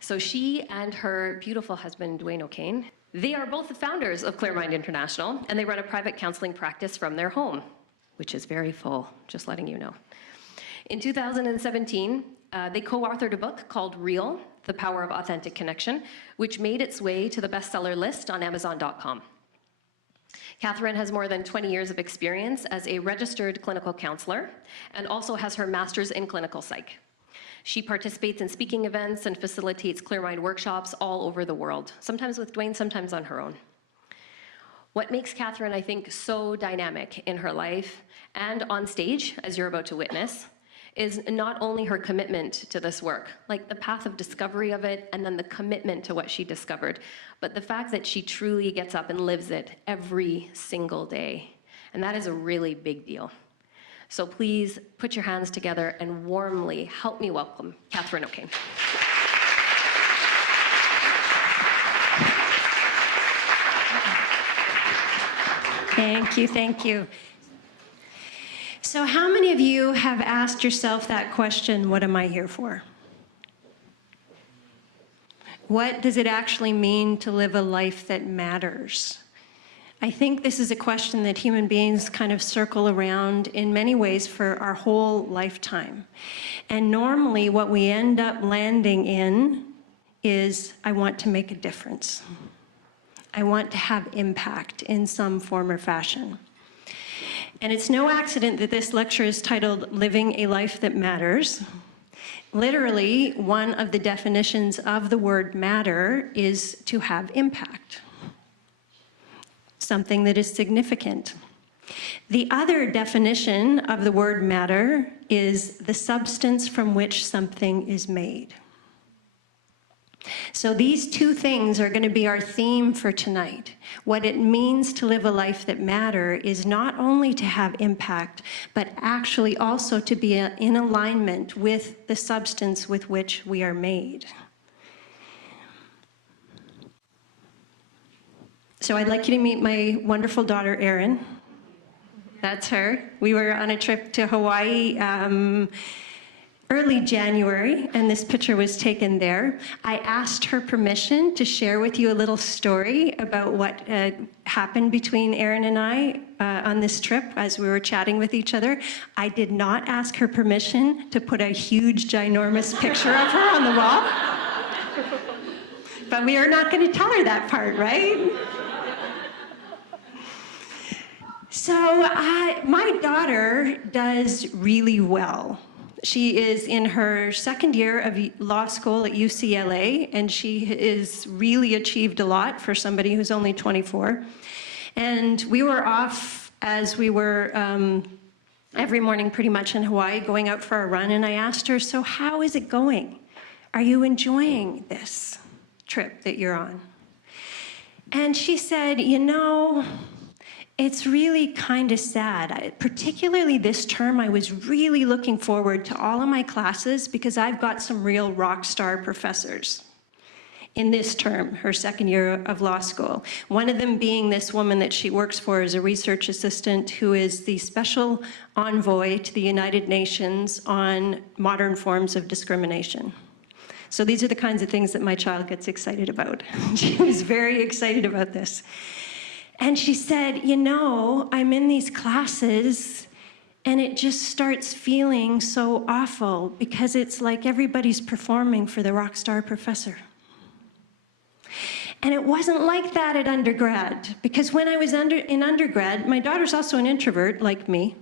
So she and her beautiful husband, Dwayne O'Kane, they are both the founders of Clear Mind International, and they run a private counseling practice from their home, which is very full, just letting you know. In 2017, they co-authored a book called Real, The Power of Authentic Connection, which made its way to the bestseller list on Amazon.com. Catherine has more than 20 years of experience as a registered clinical counselor and also has her master's in clinical psych. She participates in speaking events and facilitates Clear Mind workshops all over the world, sometimes with Dwayne, sometimes on her own. What makes Catherine, I think, so dynamic in her life and on stage, as you're about to witness, is not only her commitment to this work, like the path of discovery of it and then the commitment to what she discovered, but the fact that she truly gets up and lives it every single day. And that is a really big deal. So please put your hands together and warmly help me welcome Catherine O'Kane. Thank you, thank you. So how many of you have asked yourself that question, what am I here for? What does it actually mean to live a life that matters? I think this is a question that human beings kind of circle around in many ways for our whole lifetime. And normally what we end up landing in is, I want to make a difference. I want to have impact in some form or fashion. And it's no accident that this lecture is titled Living a Life That Matters. Literally, one of the definitions of the word matter is to have impact, something that is significant. The other definition of the word matter is the substance from which something is made. So these two things are going to be our theme for tonight. What it means to live a life that matters is not only to have impact, but actually also to be in alignment with the substance with which we are made. So I'd like you to meet my wonderful daughter, Erin. That's her. We were on a trip to Hawaii early January, and this picture was taken there. I asked her permission to share with you a little story about what happened between Erin and I on this trip as we were chatting with each other. I did not ask her permission to put a huge, ginormous picture of her on the wall. But we are not going to tell her that part, right? So my daughter does really well. She is in her second year of law school at UCLA, and she has really achieved a lot for somebody who's only 24. And we were off as we were every morning pretty much in Hawaii, going out for a run, and I asked her, so how is it going? Are you enjoying this trip that you're on? And she said, you know, it's really kind of sad. Particularly this term, I was really looking forward to all of my classes because I've got some real rock star professors in this term, her second year of law school. One of them being this woman that she works for as a research assistant who is the special envoy to the United Nations on modern forms of discrimination. So these are the kinds of things that my child gets excited about. She was very excited about this. And she said, you know, I'm in these classes and it just starts feeling so awful because it's like everybody's performing for the rock star professor. And it wasn't like that at undergrad, because when I was in undergrad, my daughter's also an introvert like me.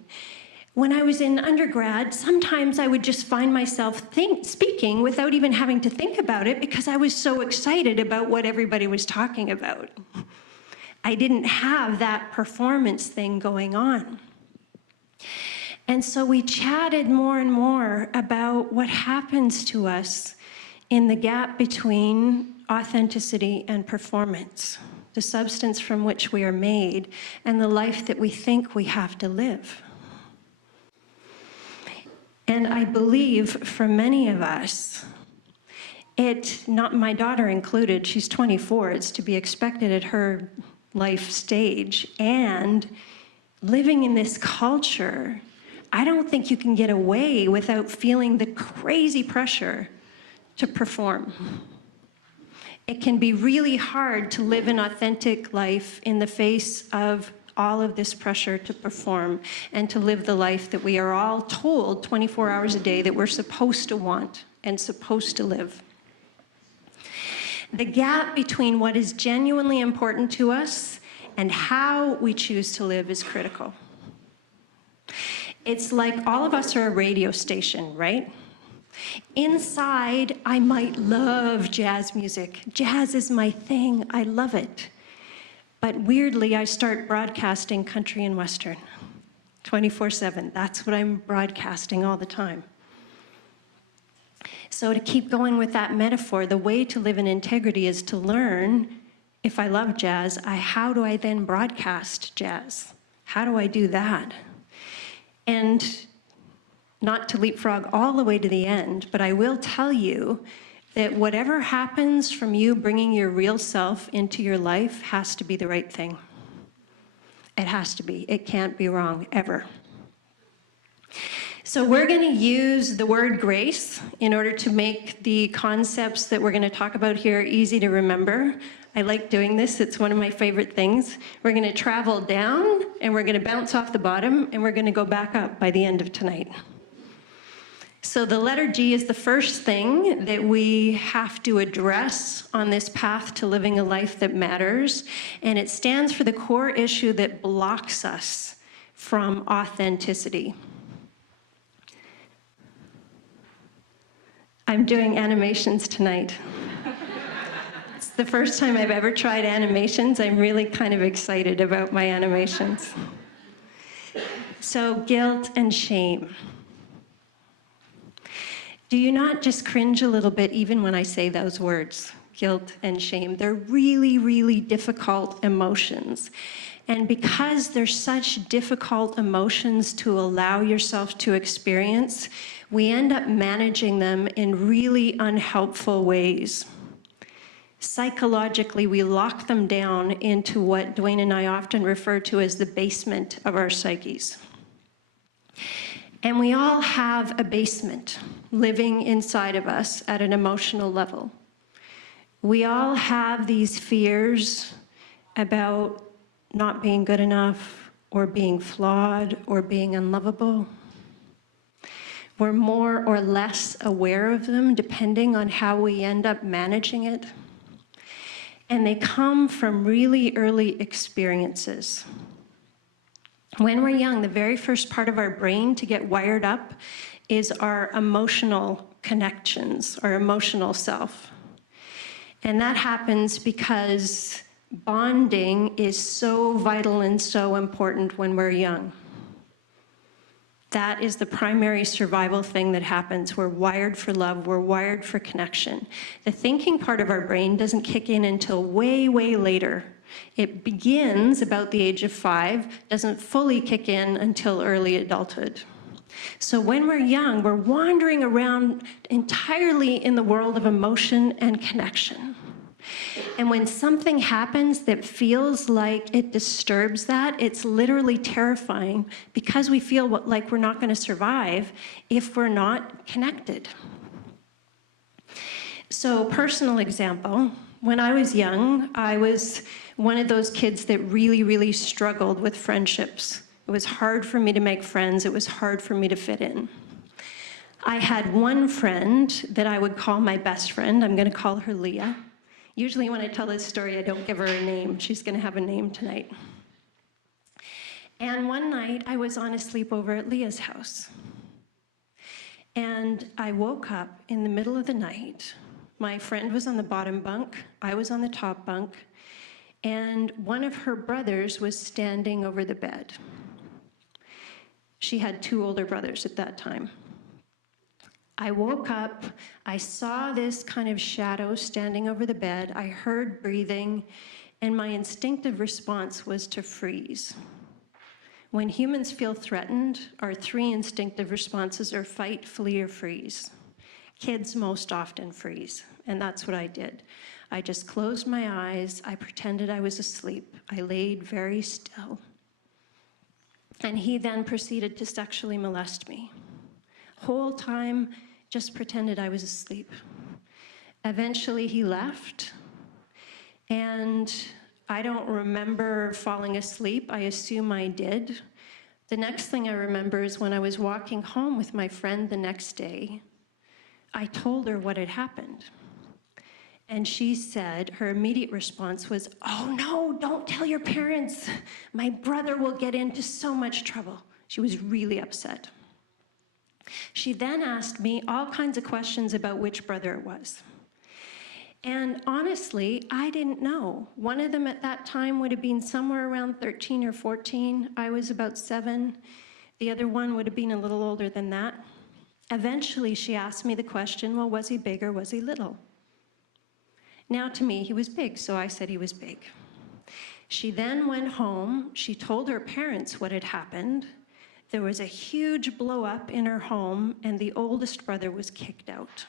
When I was in undergrad, sometimes I would just find myself speaking without even having to think about it because I was so excited about what everybody was talking about. I didn't have that performance thing going on. And so we chatted more and more about what happens to us in the gap between authenticity and performance, the substance from which we are made, and the life that we think we have to live. And I believe for many of us, not my daughter included, she's 24, it's to be expected at her life stage, and living in this culture, I don't think you can get away without feeling the crazy pressure to perform. It can be really hard to live an authentic life in the face of all of this pressure to perform and to live the life that we are all told 24 hours a day that we're supposed to want and supposed to live. The gap between what is genuinely important to us and how we choose to live is critical. It's like all of us are a radio station, right? Inside, I might love jazz music. Jazz is my thing. I love it. But weirdly, I start broadcasting country and western 24/7. That's what I'm broadcasting all the time. So to keep going with that metaphor, the way to live in integrity is to learn, if I love jazz, how do I then broadcast jazz? How do I do that? And not to leapfrog all the way to the end, but I will tell you that whatever happens from you bringing your real self into your life has to be the right thing. It has to be. It can't be wrong, ever. So we're going to use the word grace in order to make the concepts that we're going to talk about here easy to remember. I like doing this. It's one of my favorite things. We're going to travel down, and we're going to bounce off the bottom, and we're going to go back up by the end of tonight. So the letter G is the first thing that we have to address on this path to living a life that matters, and it stands for the core issue that blocks us from authenticity. I'm doing animations tonight. It's the first time I've ever tried animations. I'm really kind of excited about my animations. So guilt and shame. Do you not just cringe a little bit even when I say those words, guilt and shame? They're really, really difficult emotions. And because they're such difficult emotions to allow yourself to experience, we end up managing them in really unhelpful ways. Psychologically, we lock them down into what Dwayne and I often refer to as the basement of our psyches. And we all have a basement living inside of us at an emotional level. We all have these fears about not being good enough, or being flawed, or being unlovable. We're more or less aware of them depending on how we end up managing it. And they come from really early experiences. When we're young, the very first part of our brain to get wired up is our emotional connections, our emotional self. And that happens because bonding is so vital and so important when we're young. That is the primary survival thing that happens. We're wired for love. We're wired for connection. The thinking part of our brain doesn't kick in until way, way later. It begins about the age of 5, doesn't fully kick in until early adulthood. So when we're young, we're wandering around entirely in the world of emotion and connection. And when something happens that feels like it disturbs that, it's literally terrifying because we feel like we're not going to survive if we're not connected. So, personal example, when I was young, I was one of those kids that really, really struggled with friendships. It was hard for me to make friends. It was hard for me to fit in. I had one friend that I would call my best friend. I'm going to call her Leah. Usually when I tell this story, I don't give her a name. She's going to have a name tonight. And one night, I was on a sleepover at Leah's house. And I woke up in the middle of the night. My friend was on the bottom bunk. I was on the top bunk. And one of her brothers was standing over the bed. She had 2 older brothers at that time. I woke up, I saw this kind of shadow standing over the bed, I heard breathing, and my instinctive response was to freeze. When humans feel threatened, our 3 instinctive responses are fight, flee, or freeze. Kids most often freeze, and that's what I did. I just closed my eyes, I pretended I was asleep, I laid very still. And he then proceeded to sexually molest me. Whole time, just pretended I was asleep. Eventually he left, And I don't remember falling asleep. I assume I did. The next thing I remember is when I was walking home with my friend the next day, I told her what had happened. And she said, her immediate response was, "Oh no, don't tell your parents. My brother will get into so much trouble." She was really upset. She then asked me all kinds of questions about which brother it was. And honestly, I didn't know. One of them at that time would have been somewhere around 13 or 14. I was about 7. The other one would have been a little older than that. Eventually, she asked me the question, well, was he big or was he little? Now, to me, he was big, so I said he was big. She then went home. She told her parents what had happened. There was a huge blow up in her home, and the oldest brother was kicked out.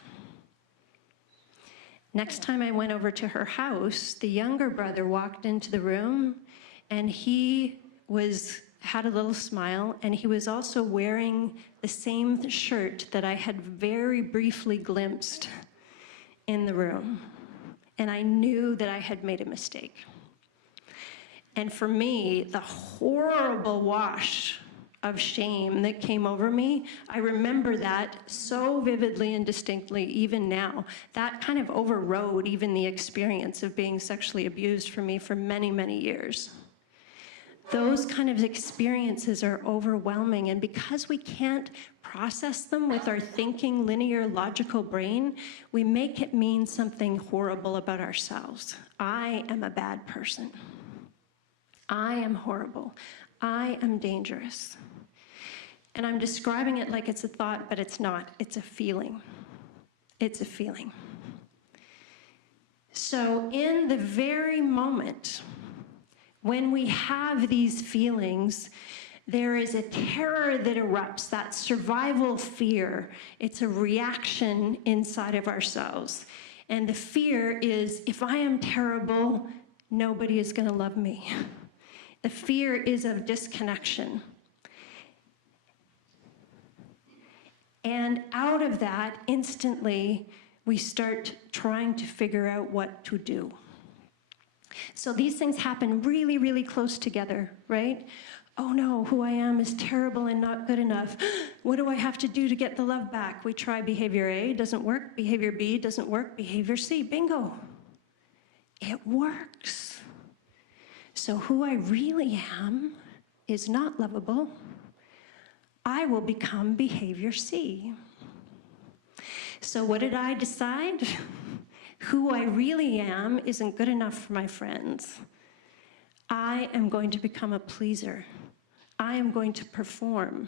Next time I went over to her house, the younger brother walked into the room, and he had a little smile, and he was also wearing the same shirt that I had very briefly glimpsed in the room. And I knew that I had made a mistake. And for me, the horrible wash of shame that came over me, I remember that so vividly and distinctly even now. That kind of overrode even the experience of being sexually abused for me for many, many years. Those kind of experiences are overwhelming, and because we can't process them with our thinking, linear, logical brain, we make it mean something horrible about ourselves. I am a bad person. I am horrible. I am dangerous. And I'm describing it like it's a thought, but it's not. It's a feeling. It's a feeling. So in the very moment when we have these feelings, there is a terror that erupts, that survival fear. It's a reaction inside of ourselves. And the fear is, if I am terrible, nobody is going to love me. The fear is of disconnection. And out of that, instantly, we start trying to figure out what to do. So these things happen really, really close together, right? Oh no, who I am is terrible and not good enough. What do I have to do to get the love back? We try behavior A, doesn't work. Behavior B doesn't work. Behavior C, bingo. It works. So who I really am is not lovable. I will become behavior C. So what did I decide? Who I really am isn't good enough for my friends. I am going to become a pleaser. I am going to perform.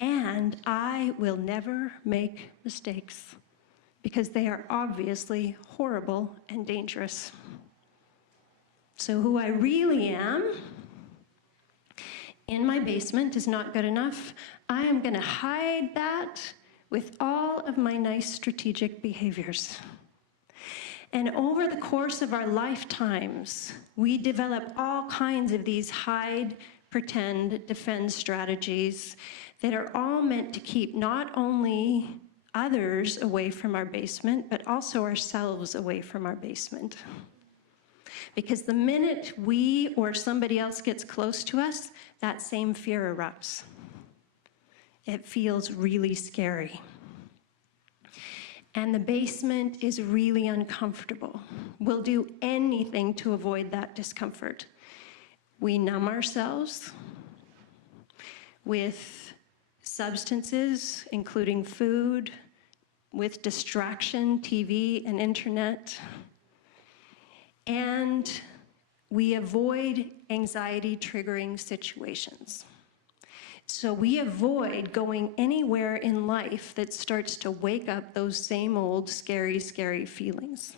And I will never make mistakes because they are obviously horrible and dangerous. So who I really am in my basement is not good enough. I am going to hide that with all of my nice strategic behaviors. And over the course of our lifetimes, we develop all kinds of these hide, pretend, defend strategies that are all meant to keep not only others away from our basement, but also ourselves away from our basement. Because the minute we or somebody else gets close to us, that same fear erupts. It feels really scary. And the basement is really uncomfortable. We'll do anything to avoid that discomfort. We numb ourselves with substances, including food, with distraction, TV and internet. And we avoid anxiety-triggering situations. So we avoid going anywhere in life that starts to wake up those same old scary, scary feelings.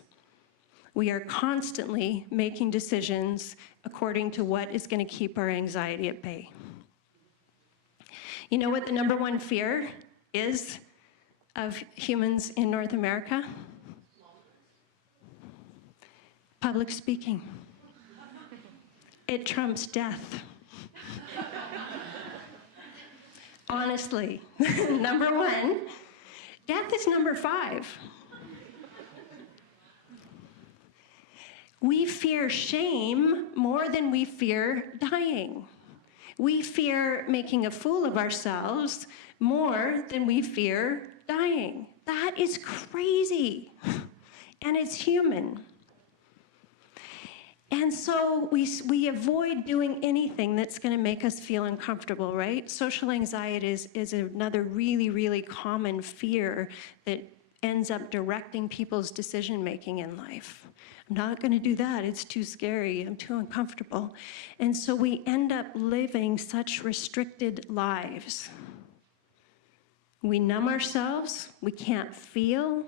We are constantly making decisions according to what is going to keep our anxiety at bay. You know what the #1 fear is of humans in North America? Public speaking. It trumps death. Honestly, #1, death is #5. We fear shame more than we fear dying. We fear making a fool of ourselves more than we fear dying. That is crazy, and it's human. And so we avoid doing anything that's going to make us feel uncomfortable, right? Social anxiety is another really, really common fear that ends up directing people's decision-making in life. I'm not going to do that. It's too scary. I'm too uncomfortable. And so we end up living such restricted lives. We numb ourselves. We can't feel.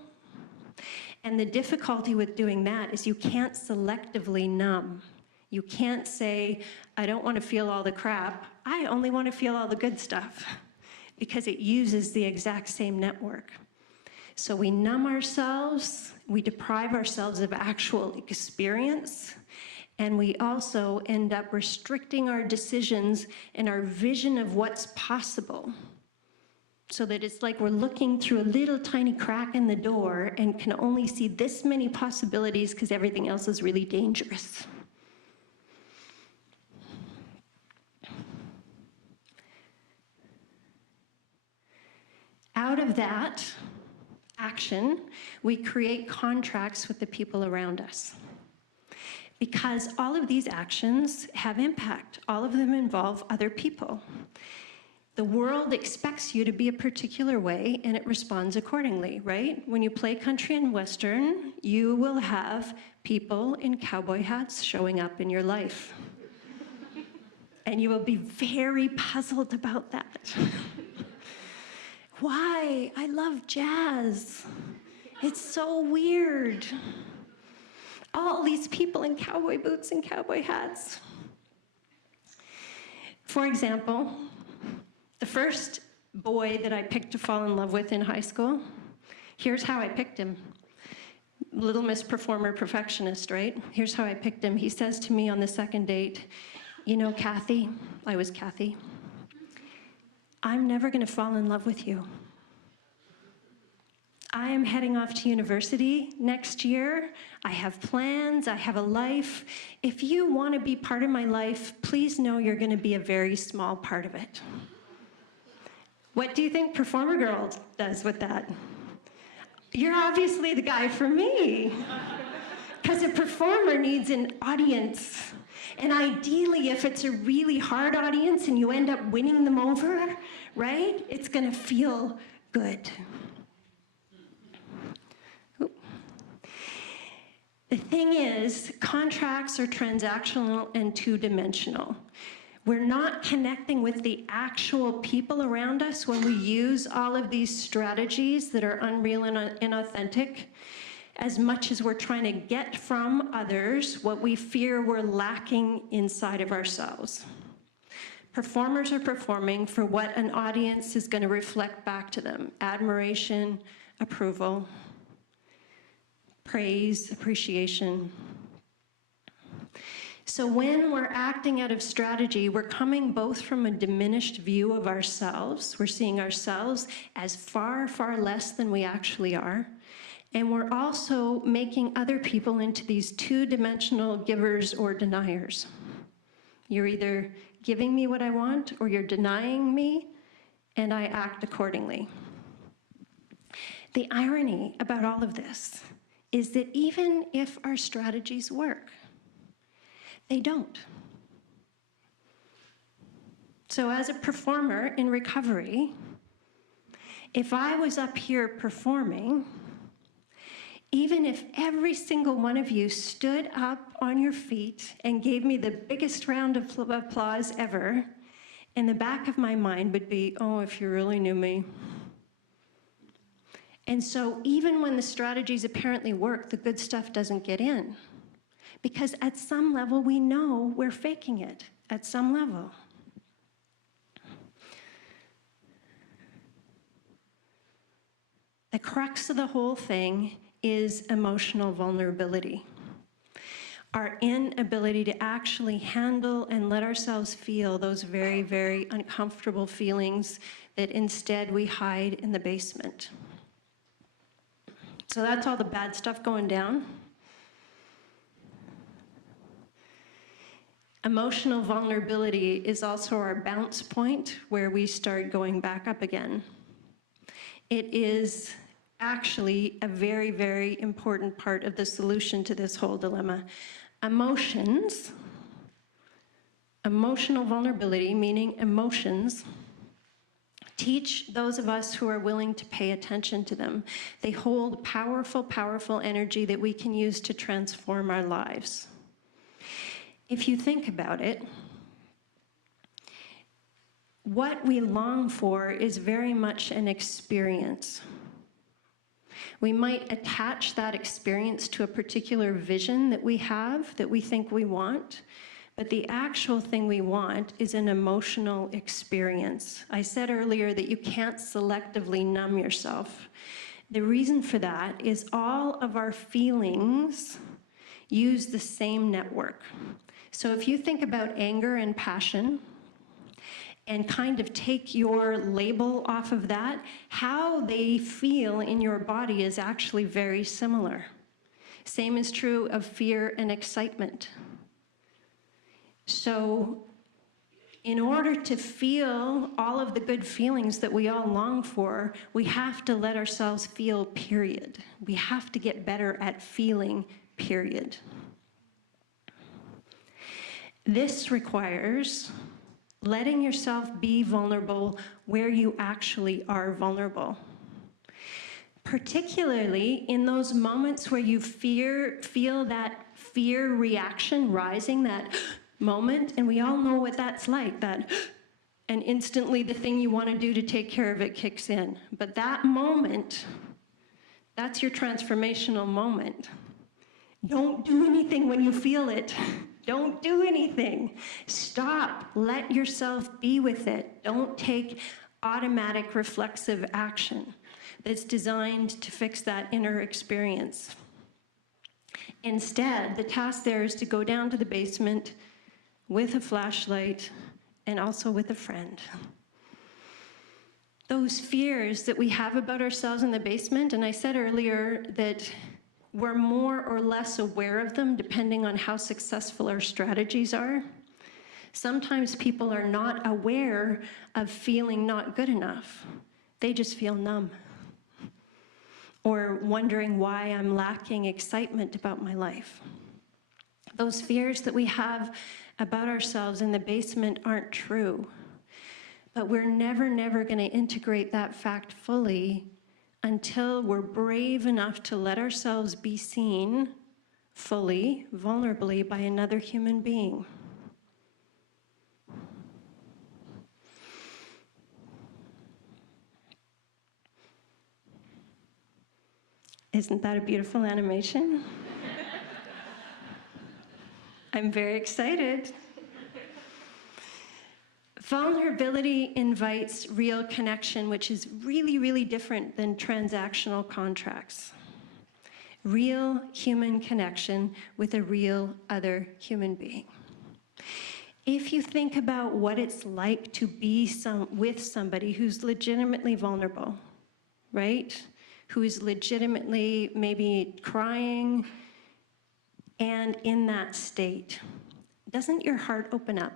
And the difficulty with doing that is you can't selectively numb. You can't say, I don't want to feel all the crap. I only want to feel all the good stuff, because it uses the exact same network. So we numb ourselves, we deprive ourselves of actual experience, and we also end up restricting our decisions and our vision of what's possible. So that it's like we're looking through a little tiny crack in the door and can only see this many possibilities because everything else is really dangerous. Out of that action, we create contracts with the people around us. Because all of these actions have impact. All of them involve other people. The world expects you to be a particular way, and it responds accordingly, right? When you play country and western, you will have people in cowboy hats showing up in your life. And you will be very puzzled about that. Why? I love jazz. It's so weird. All these people in cowboy boots and cowboy hats. For example, the first boy that I picked to fall in love with in high school, here's how I picked him. Little Miss Performer Perfectionist, right? Here's how I picked him. He says to me on the second date, you know, Kathy, I was Kathy, I'm never going to fall in love with you. I am heading off to university next year. I have plans. I have a life. If you want to be part of my life, please know you're going to be a very small part of it. What do you think Performer Girl does with that? You're obviously the guy for me. Because a performer needs an audience. And ideally, if it's a really hard audience and you end up winning them over, right, it's going to feel good. Oop. The thing is, contracts are transactional and two-dimensional. We're not connecting with the actual people around us when we use all of these strategies that are unreal and inauthentic, as much as we're trying to get from others what we fear we're lacking inside of ourselves. Performers are performing for what an audience is going to reflect back to them: admiration, approval, praise, appreciation. So when we're acting out of strategy, we're coming both from a diminished view of ourselves. We're seeing ourselves as far, far less than we actually are. And we're also making other people into these two-dimensional givers or deniers. You're either giving me what I want or you're denying me, and I act accordingly. The irony about all of this is that even if our strategies work, they don't. So as a performer in recovery, if I was up here performing, even if every single one of you stood up on your feet and gave me the biggest round of applause ever, in the back of my mind would be, oh, if you really knew me. And so even when the strategies apparently work, the good stuff doesn't get in. Because at some level, we know we're faking it, at some level. The crux of the whole thing is emotional vulnerability. Our inability to actually handle and let ourselves feel those very, very uncomfortable feelings that instead we hide in the basement. So that's all the bad stuff going down. Emotional vulnerability is also our bounce point where we start going back up again. It is actually a very, very important part of the solution to this whole dilemma. Emotions, emotional vulnerability, meaning emotions, teach those of us who are willing to pay attention to them. They hold powerful, powerful energy that we can use to transform our lives. If you think about it, what we long for is very much an experience. We might attach that experience to a particular vision that we have, that we think we want, but the actual thing we want is an emotional experience. I said earlier that you can't selectively numb yourself. The reason for that is all of our feelings use the same network. So if you think about anger and passion, and kind of take your label off of that, how they feel in your body is actually very similar. Same is true of fear and excitement. So in order to feel all of the good feelings that we all long for, we have to let ourselves feel, period. We have to get better at feeling, period. This requires letting yourself be vulnerable where you actually are vulnerable. Particularly in those moments where you feel that fear reaction rising, that moment, and we all know what that's like, and instantly the thing you want to do to take care of it kicks in. But that moment, that's your transformational moment. Don't do anything when you feel it. Don't do anything. Stop. Let yourself be with it. Don't take automatic reflexive action that's designed to fix that inner experience. Instead, the task there is to go down to the basement with a flashlight and also with a friend. Those fears that we have about ourselves in the basement, and I said earlier that we're more or less aware of them depending on how successful our strategies are. Sometimes people are not aware of feeling not good enough. They just feel numb. Or wondering why I'm lacking excitement about my life. Those fears that we have about ourselves in the basement aren't true. But we're never going to integrate that fact fully until we're brave enough to let ourselves be seen fully, vulnerably by another human being. Isn't that a beautiful animation? I'm very excited. Vulnerability invites real connection, which is really, really different than transactional contracts. Real human connection with a real other human being. If you think about what it's like to be with somebody who's legitimately vulnerable, right? Who is legitimately maybe crying and in that state, doesn't your heart open up?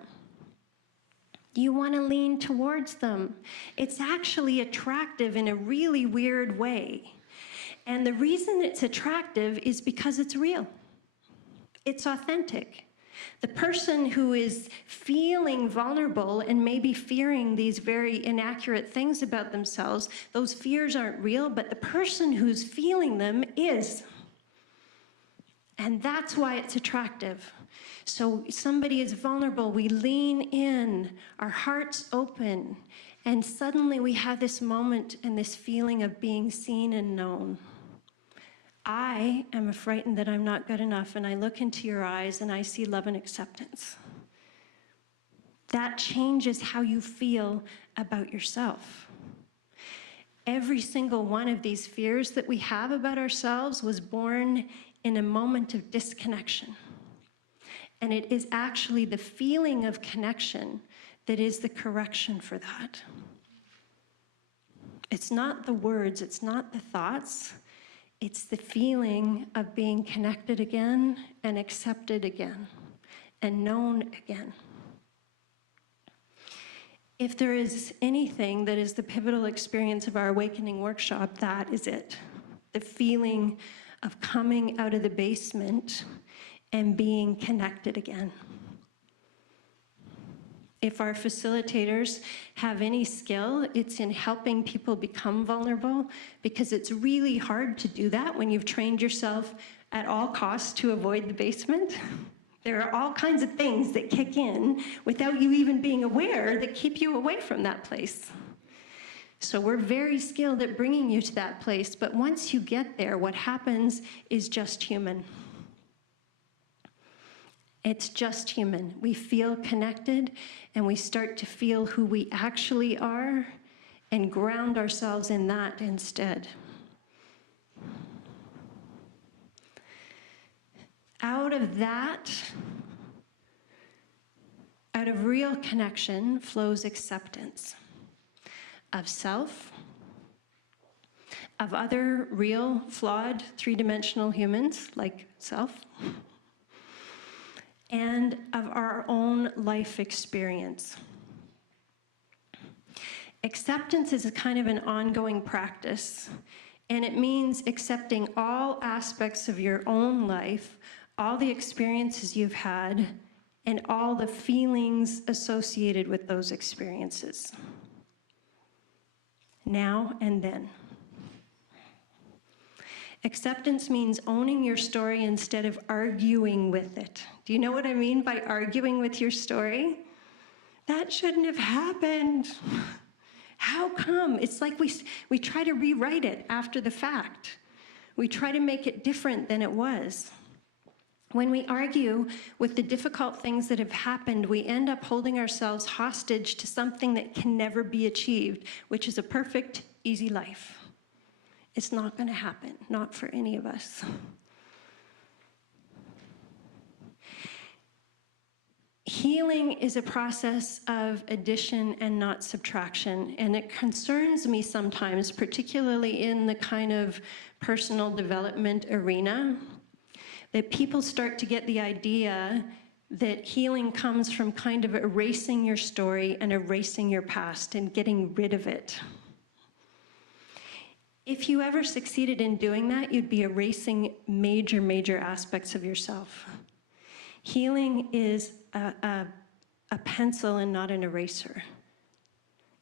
You want to lean towards them. It's actually attractive in a really weird way. And the reason it's attractive is because it's real. It's authentic. The person who is feeling vulnerable and maybe fearing these very inaccurate things about themselves, those fears aren't real, but the person who's feeling them is. And that's why it's attractive. So somebody is vulnerable, we lean in, our hearts open, and suddenly we have this moment and this feeling of being seen and known. I am frightened that I'm not good enough, and I look into your eyes and I see love and acceptance. That changes how you feel about yourself. Every single one of these fears that we have about ourselves was born in a moment of disconnection. And it is actually the feeling of connection that is the correction for that. It's not the words, it's not the thoughts, it's the feeling of being connected again and accepted again. and known again. If there is anything that is the pivotal experience of our awakening workshop, that is it. The feeling of coming out of the basement and being connected again. If our facilitators have any skill, it's in helping people become vulnerable, because it's really hard to do that when you've trained yourself at all costs to avoid the basement. There are all kinds of things that kick in without you even being aware that keep you away from that place. So we're very skilled at bringing you to that place, but once you get there, what happens is just human. It's just human. We feel connected, and we start to feel who we actually are and ground ourselves in that instead. Out of that, out of real connection, flows acceptance of self, of other real, flawed, three-dimensional humans like self, and of our own life experience. Acceptance is a kind of an ongoing practice, and it means accepting all aspects of your own life, all the experiences you've had, and all the feelings associated with those experiences, now and then. Acceptance means owning your story instead of arguing with it. Do you know what I mean by arguing with your story? That shouldn't have happened. How come? It's like we try to rewrite it after the fact. We try to make it different than it was. When we argue with the difficult things that have happened, we end up holding ourselves hostage to something that can never be achieved, which is a perfect, easy life. It's not going to happen, not for any of us. Healing is a process of addition and not subtraction, and it concerns me sometimes, particularly in the kind of personal development arena, that people start to get the idea that healing comes from kind of erasing your story and erasing your past and getting rid of it. If you ever succeeded in doing that, you'd be erasing major, major aspects of yourself. Healing is a pencil and not an eraser.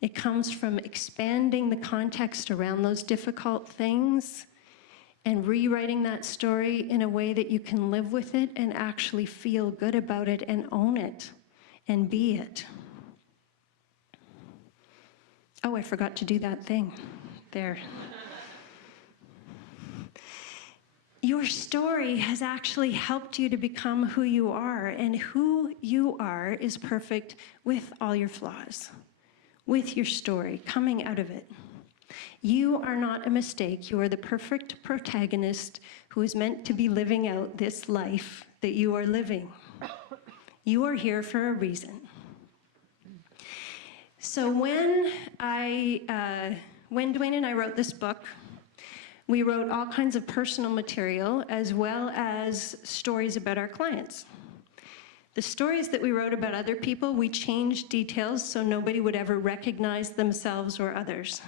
It comes from expanding the context around those difficult things and rewriting that story in a way that you can live with it and actually feel good about it and own it and be it. Oh, I forgot to do that thing. There. Your story has actually helped you to become who you are, and who you are is perfect with all your flaws, with your story, coming out of it. You are not a mistake. You are the perfect protagonist who is meant to be living out this life that you are living. You are here for a reason. So when Dwayne and I wrote this book, we wrote all kinds of personal material as well as stories about our clients. The stories that we wrote about other people, we changed details so nobody would ever recognize themselves or others.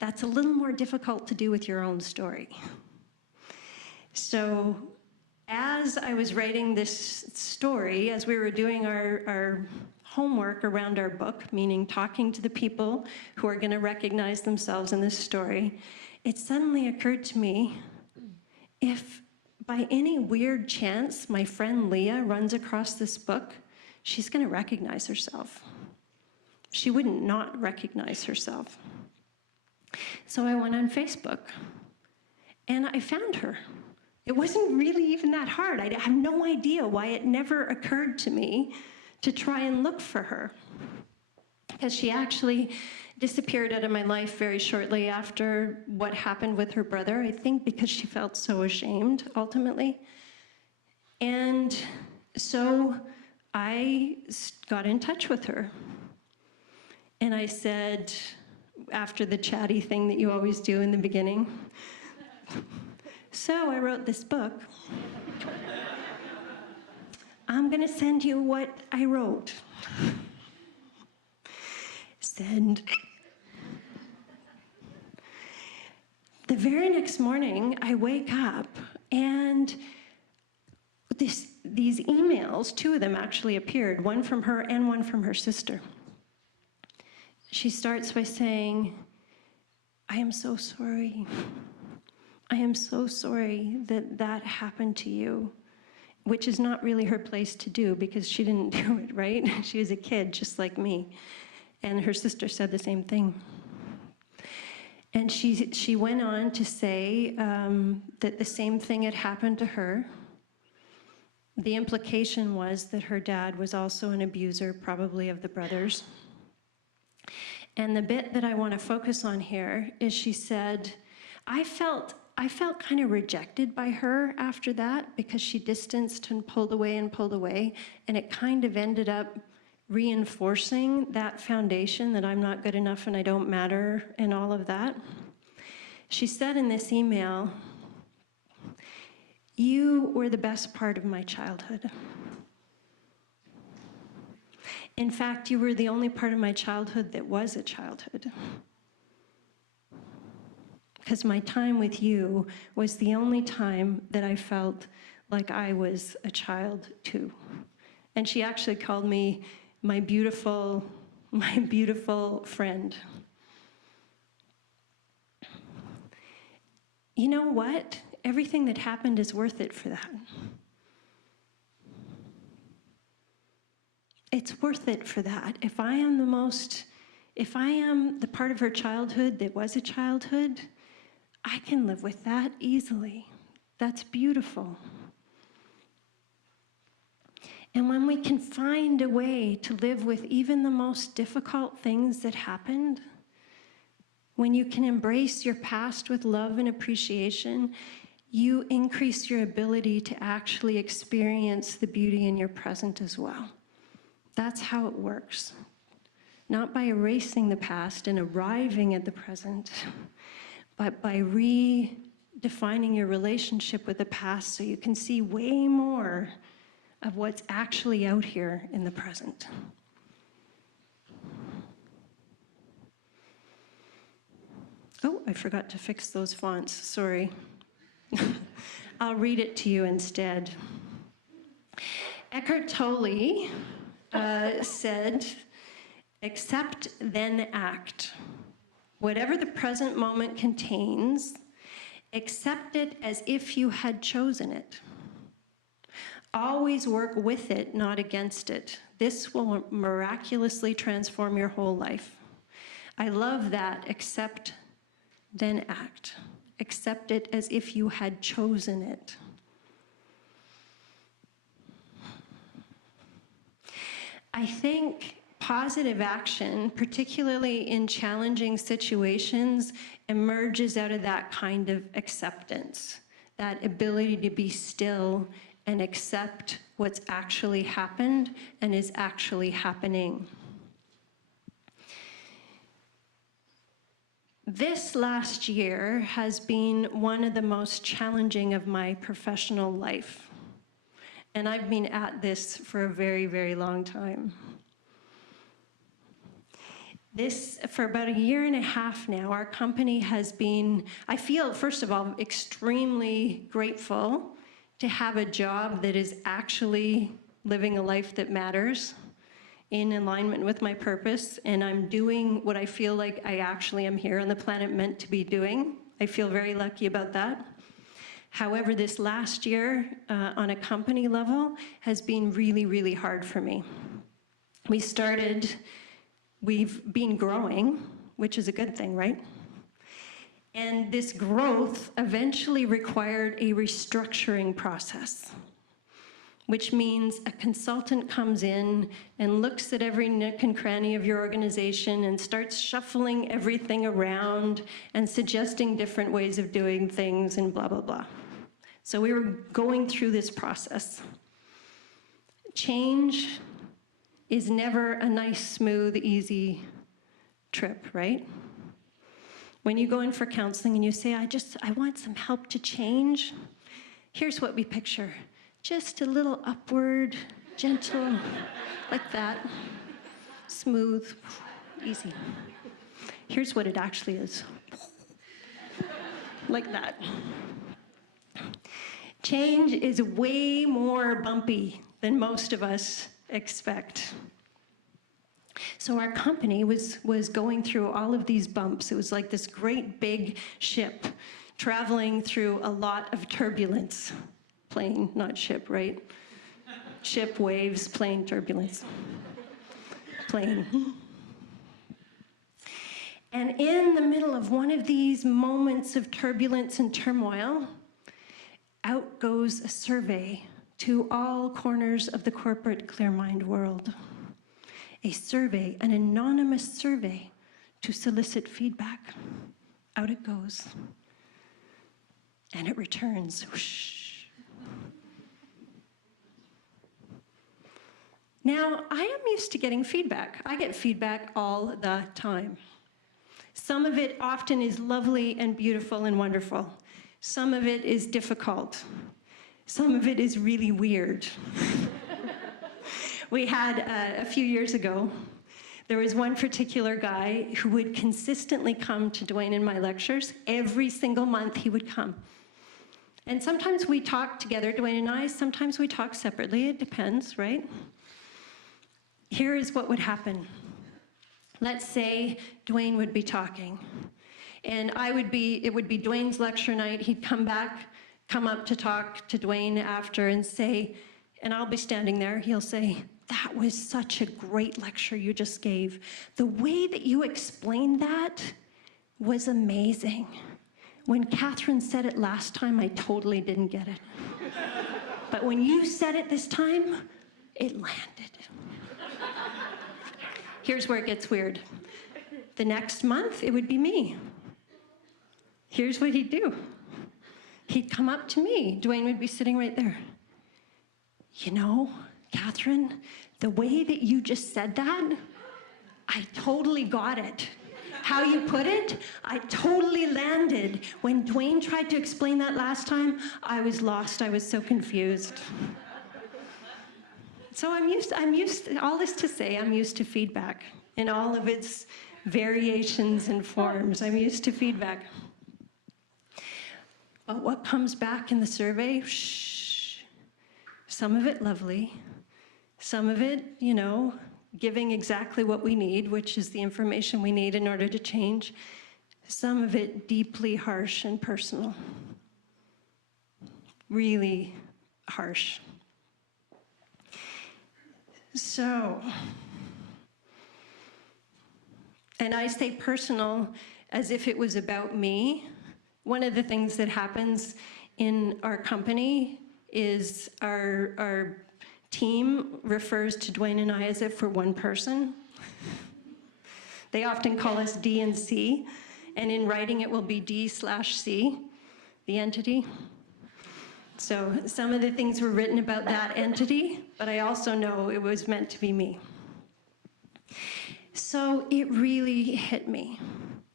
That's a little more difficult to do with your own story. So as I was writing this story, as we were doing our homework around our book, meaning talking to the people who are going to recognize themselves in this story, it suddenly occurred to me, if by any weird chance my friend Leah runs across this book, she's going to recognize herself. She wouldn't not recognize herself. So I went on Facebook, and I found her. It wasn't really even that hard. I have no idea why it never occurred to me to try and look for her, because she actually disappeared out of my life very shortly after what happened with her brother, I think because she felt so ashamed, ultimately. And so I got in touch with her. And I said, after the chatty thing that you always do in the beginning, so I wrote this book. I'm going to send you what I wrote. Send. The very next morning, I wake up and these emails, two of them actually appeared, one from her and one from her sister. She starts by saying, I am so sorry. I am so sorry that that happened to you, which is not really her place to do because she didn't do it, right? She was a kid just like me. And her sister said the same thing. And she went on to say that the same thing had happened to her. The implication was that her dad was also an abuser, probably of the brothers. And the bit that I want to focus on here is she said, I felt kind of rejected by her after that because she distanced and pulled away, and it kind of ended up reinforcing that foundation that I'm not good enough and I don't matter and all of that. She said in this email, you were the best part of my childhood. In fact, you were the only part of my childhood that was a childhood. Because my time with you was the only time that I felt like I was a child too. And she actually called me my beautiful friend. You know what? Everything that happened is worth it for that. It's worth it for that. If I am the part of her childhood that was a childhood, I can live with that easily. That's beautiful. And when we can find a way to live with even the most difficult things that happened, when you can embrace your past with love and appreciation, you increase your ability to actually experience the beauty in your present as well. That's how it works. Not by erasing the past and arriving at the present, but by redefining your relationship with the past so you can see way more of what's actually out here in the present. Oh, I forgot to fix those fonts, sorry. I'll read it to you instead. Eckhart Tolle said, accept, then act. Whatever the present moment contains, accept it as if you had chosen it. Always work with it, not against it. This will miraculously transform your whole life. I love that, accept, then act. Accept it as if you had chosen it. I think positive action, particularly in challenging situations, emerges out of that kind of acceptance, that ability to be still and accept what's actually happened and is actually happening. This last year has been one of the most challenging of my professional life. And I've been at this for a very, very long time. For about a year and a half now, our company has been, I feel, first of all, extremely grateful to have a job that is actually living a life that matters in alignment with my purpose, and I'm doing what I feel like I actually am here on the planet meant to be doing. I feel very lucky about that. However, this last year, on a company level, has been really, really hard for me. We've been growing, which is a good thing, right? And this growth eventually required a restructuring process, which means a consultant comes in and looks at every nook and cranny of your organization and starts shuffling everything around and suggesting different ways of doing things and blah, blah, blah. So we were going through this process. Change is never a nice, smooth, easy trip, right? When you go in for counseling and you say, I want some help to change, here's what we picture. Just a little upward gentle, like that, smooth, easy. Here's what it actually is. Like that. Change is way more bumpy than most of us expect. So our company was going through all of these bumps. It was like this great big ship traveling through a lot of turbulence. Plane, not ship, right? Ship, waves, plane, turbulence. Plane. And in the middle of one of these moments of turbulence and turmoil, out goes a survey to all corners of the corporate Clearmind world. A survey, an anonymous survey to solicit feedback. Out it goes. And it returns. Whoosh. Now, I am used to getting feedback. I get feedback all the time. Some of it often is lovely and beautiful and wonderful. Some of it is difficult. Some of it is really weird. We had, a few years ago, there was one particular guy who would consistently come to Dwayne and my lectures. Every single month he would come. And sometimes we talk together, Dwayne and I, sometimes we talk separately, it depends, right? Here is what would happen. Let's say Dwayne would be talking, and it would be Dwayne's lecture night. He'd come up to talk to Dwayne after and say, and I'll be standing there, he'll say, "That was such a great lecture you just gave. The way that you explained that was amazing. When Catherine said it last time, I totally didn't get it. But when you said it this time, it landed." Here's where it gets weird. The next month, it would be me. Here's what he'd do. He'd come up to me. Dwayne would be sitting right there. "You know, Catherine, the way that you just said that, I totally got it. How you put it, I totally landed. When Dwayne tried to explain that last time, I was lost. I was so confused." So I'm used, all this to say, I'm used to feedback in all of its variations and forms. I'm used to feedback. But what comes back in the survey? Shh. Some of it lovely. Some of it, giving exactly what we need, which is the information we need in order to change. Some of it deeply harsh and personal. Really harsh. So, and I say personal as if it was about me. One of the things that happens in our company is our team refers to Dwayne and I as if we're one person. They often call us D and C, and in writing it will be D/C, the entity. So some of the things were written about that entity, but I also know it was meant to be me. So it really hit me.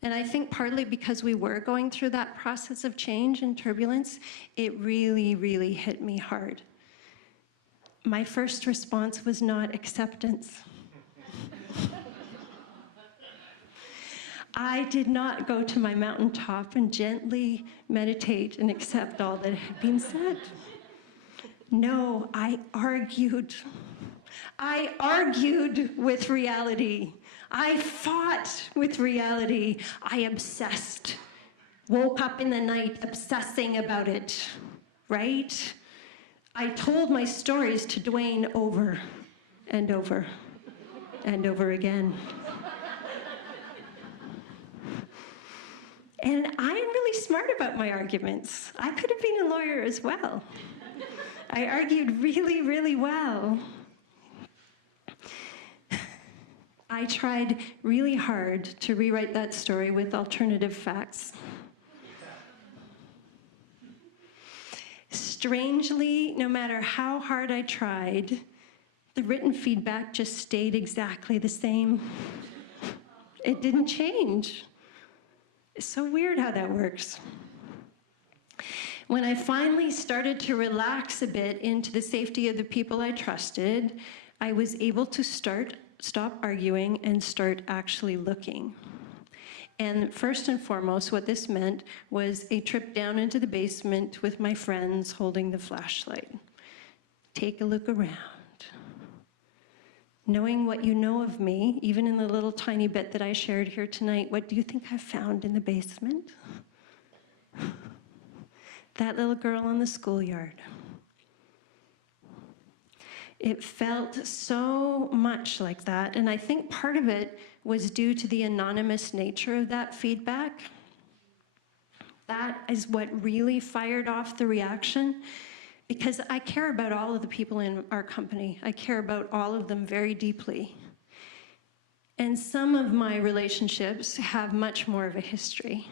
And I think partly because we were going through that process of change and turbulence, it really, really hit me hard. My first response was not acceptance. I did not go to my mountaintop and gently meditate and accept all that had been said. No, I argued. I argued with reality. I fought with reality. I obsessed. Woke up in the night obsessing about it, right? I told my stories to Dwayne over and over and over again. And I'm really smart about my arguments. I could have been a lawyer as well. I argued really, really well. I tried really hard to rewrite that story with alternative facts. Strangely, no matter how hard I tried, the written feedback just stayed exactly the same. It didn't change. It's so weird how that works. When I finally started to relax a bit into the safety of the people I trusted, I was able to stop arguing and start actually looking. And first and foremost, what this meant was a trip down into the basement with my friends holding the flashlight. Take a look around. Knowing what you know of me, even in the little tiny bit that I shared here tonight, what do you think I found in the basement? That little girl in the schoolyard. It felt so much like that, and I think part of it was due to the anonymous nature of that feedback. That is what really fired off the reaction, because I care about all of the people in our company. I care about all of them very deeply. And some of my relationships have much more of a history.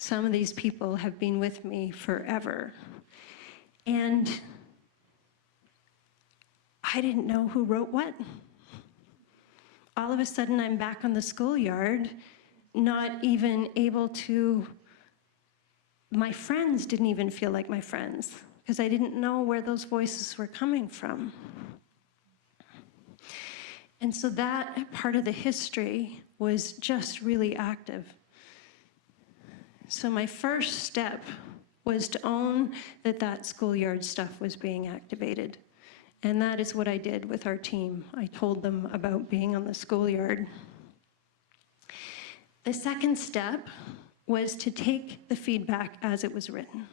Some of these people have been with me forever. And I didn't know who wrote what. All of a sudden, I'm back on the schoolyard, not even able to, my friends didn't even feel like my friends, because I didn't know where those voices were coming from. And so that part of the history was just really active. So my first step was to own that that schoolyard stuff was being activated. And that is what I did with our team. I told them about being on the schoolyard. The second step was to take the feedback as it was written.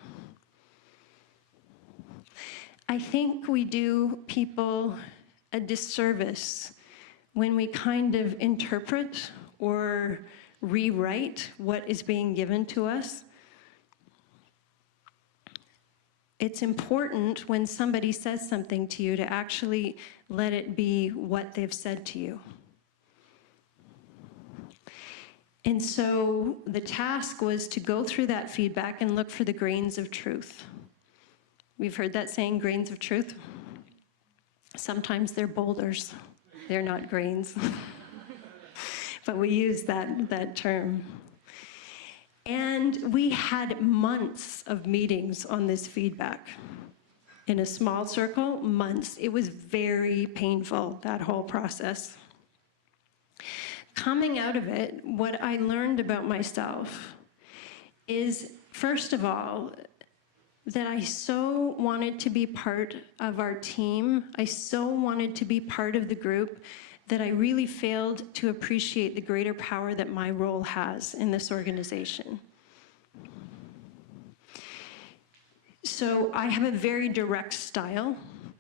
I think we do people a disservice when we kind of interpret or rewrite what is being given to us. It's important when somebody says something to you to actually let it be what they've said to you. And so the task was to go through that feedback and look for the grains of truth. We've heard that saying, grains of truth. Sometimes they're boulders. They're not grains. But we use that term. And we had months of meetings on this feedback. In a small circle, months. It was very painful, that whole process. Coming out of it, what I learned about myself is, first of all, that I so wanted to be part of our team. I so wanted to be part of the group that I really failed to appreciate the greater power that my role has in this organization. So I have a very direct style,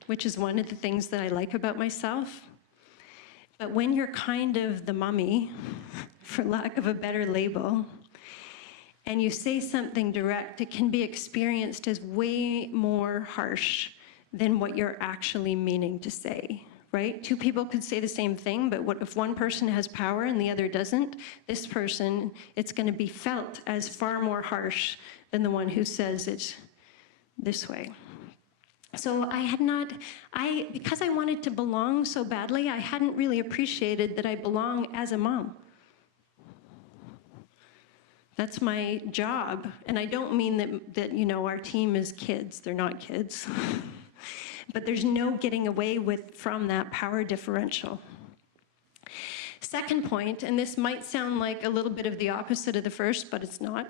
which is one of the things that I like about myself. But when you're kind of the mummy, for lack of a better label, and you say something direct, it can be experienced as way more harsh than what you're actually meaning to say. Right? Two people could say the same thing, but what if one person has power and the other doesn't? This person, it's going to be felt as far more harsh than the one who says it this way. So because I wanted to belong so badly, I hadn't really appreciated that I belong as a mom. That's my job. And I don't mean that our team is kids. They're not kids. But there's no getting away from that power differential. Second point, and this might sound like a little bit of the opposite of the first, but it's not.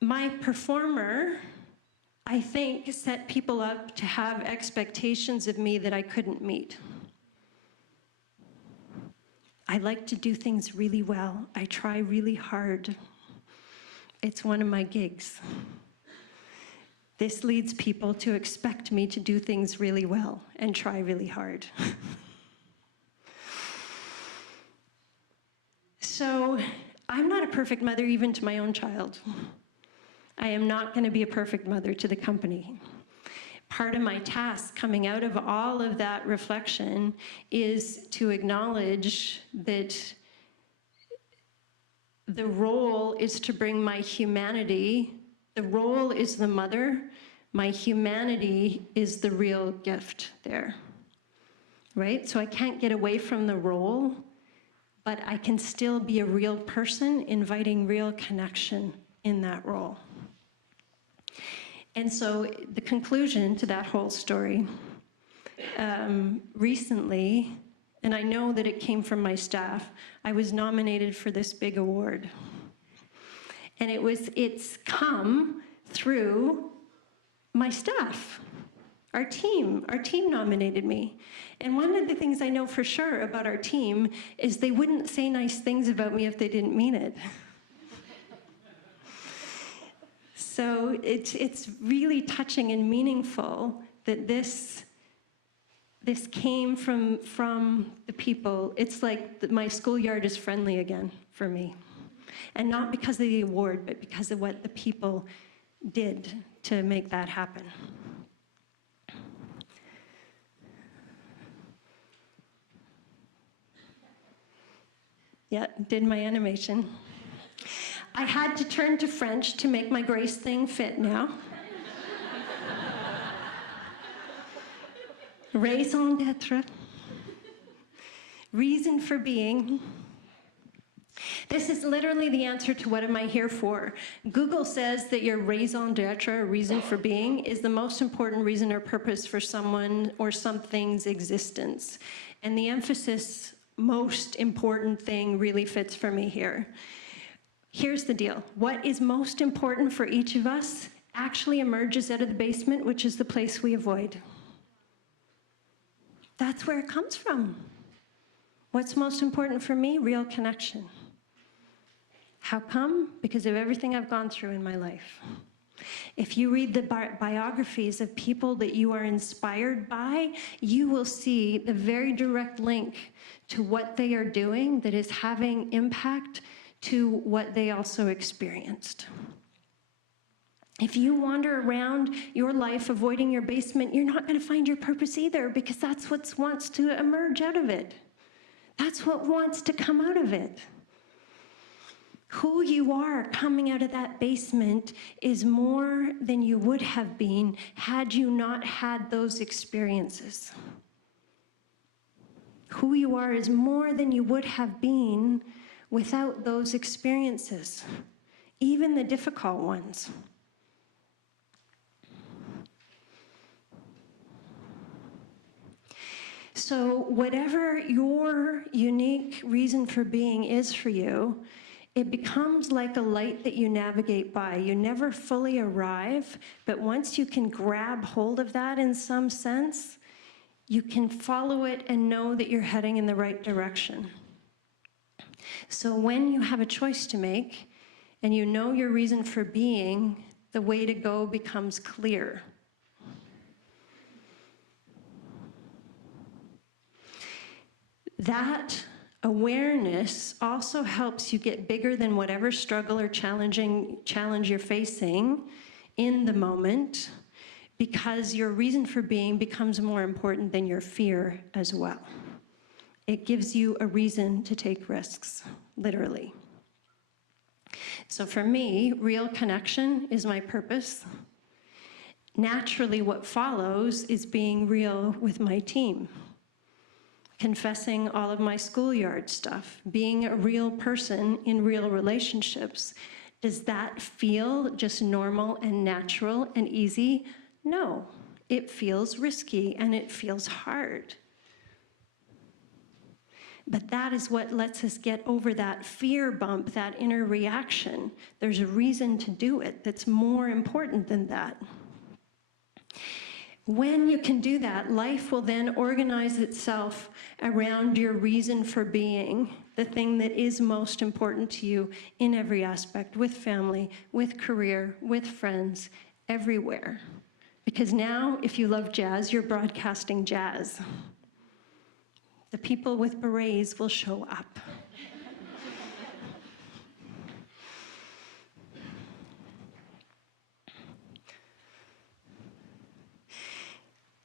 My performer, I think, set people up to have expectations of me that I couldn't meet. I like to do things really well. I try really hard. It's one of my gigs. This leads people to expect me to do things really well and try really hard. So I'm not a perfect mother even to my own child. I am not going to be a perfect mother to the company. Part of my task coming out of all of that reflection is to acknowledge that the role is to bring my humanity. The role is the mother. My humanity is the real gift there, right? So I can't get away from the role, but I can still be a real person inviting real connection in that role. And so the conclusion to that whole story, recently, and I know that it came from my staff, I was nominated for this big award. And it's come through my staff. Our team nominated me. And one of the things I know for sure about our team is they wouldn't say nice things about me if they didn't mean it. So it's really touching and meaningful that this came from the people. It's like my schoolyard is friendly again for me. And not because of the award, but because of what the people did to make that happen. Yeah, did my animation. I had to turn to French to make my grace thing fit now. Raison d'être. Reason for being. This is literally the answer to what am I here for. Google says that your raison d'être, reason for being, is the most important reason or purpose for someone or something's existence. And the emphasis, most important thing, really fits for me here. Here's the deal. What is most important for each of us actually emerges out of the basement, which is the place we avoid. That's where it comes from. What's most important for me? Real connection. How come? Because of everything I've gone through in my life. If you read the biographies of people that you are inspired by, you will see the very direct link to what they are doing that is having impact to what they also experienced. If you wander around your life avoiding your basement, you're not going to find your purpose either, because that's what wants to emerge out of it. That's what wants to come out of it. Who you are coming out of that basement is more than you would have been had you not had those experiences. Who you are is more than you would have been without those experiences, even the difficult ones. So whatever your unique reason for being is for you, it becomes like a light that you navigate by. You never fully arrive, but once you can grab hold of that in some sense, you can follow it and know that you're heading in the right direction. So when you have a choice to make, and you know your reason for being, the way to go becomes clear. That awareness also helps you get bigger than whatever struggle or challenge you're facing in the moment, because your reason for being becomes more important than your fear as well. It gives you a reason to take risks, literally. So for me, real connection is my purpose. Naturally, what follows is being real with my team. Confessing all of my schoolyard stuff, being a real person in real relationships. Does that feel just normal and natural and easy? No, it feels risky and it feels hard. But that is what lets us get over that fear bump, that inner reaction. There's a reason to do it that's more important than that. When you can do that, life will then organize itself around your reason for being, the thing that is most important to you in every aspect, with family, with career, with friends, everywhere. Because now, if you love jazz, you're broadcasting jazz. The people with berets will show up.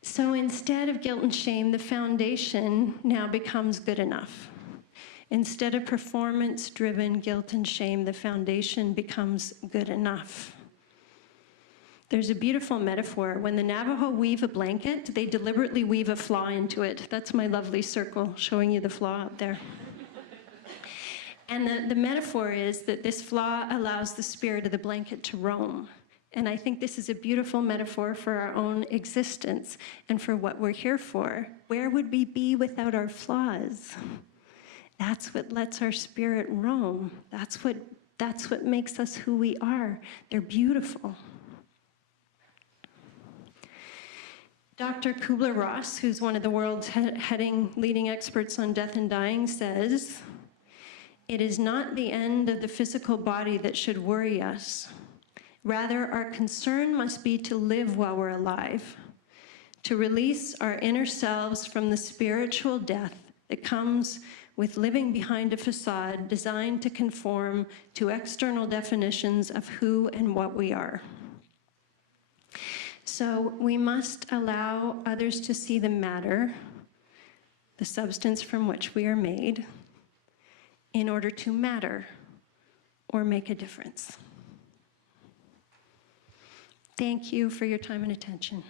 So instead of guilt and shame, the foundation now becomes good enough. Instead of performance-driven guilt and shame, the foundation becomes good enough. There's a beautiful metaphor. When the Navajo weave a blanket, they deliberately weave a flaw into it. That's my lovely circle showing you the flaw out there. And the metaphor is that this flaw allows the spirit of the blanket to roam. And I think this is a beautiful metaphor for our own existence and for what we're here for. Where would we be without our flaws? That's what lets our spirit roam. That's what makes us who we are. They're beautiful. Dr. Kubler-Ross, who's one of the world's leading experts on death and dying, says, "It is not the end of the physical body that should worry us. Rather, our concern must be to live while we're alive, to release our inner selves from the spiritual death that comes with living behind a facade designed to conform to external definitions of who and what we are." So we must allow others to see the matter, the substance from which we are made, in order to matter or make a difference. Thank you for your time and attention.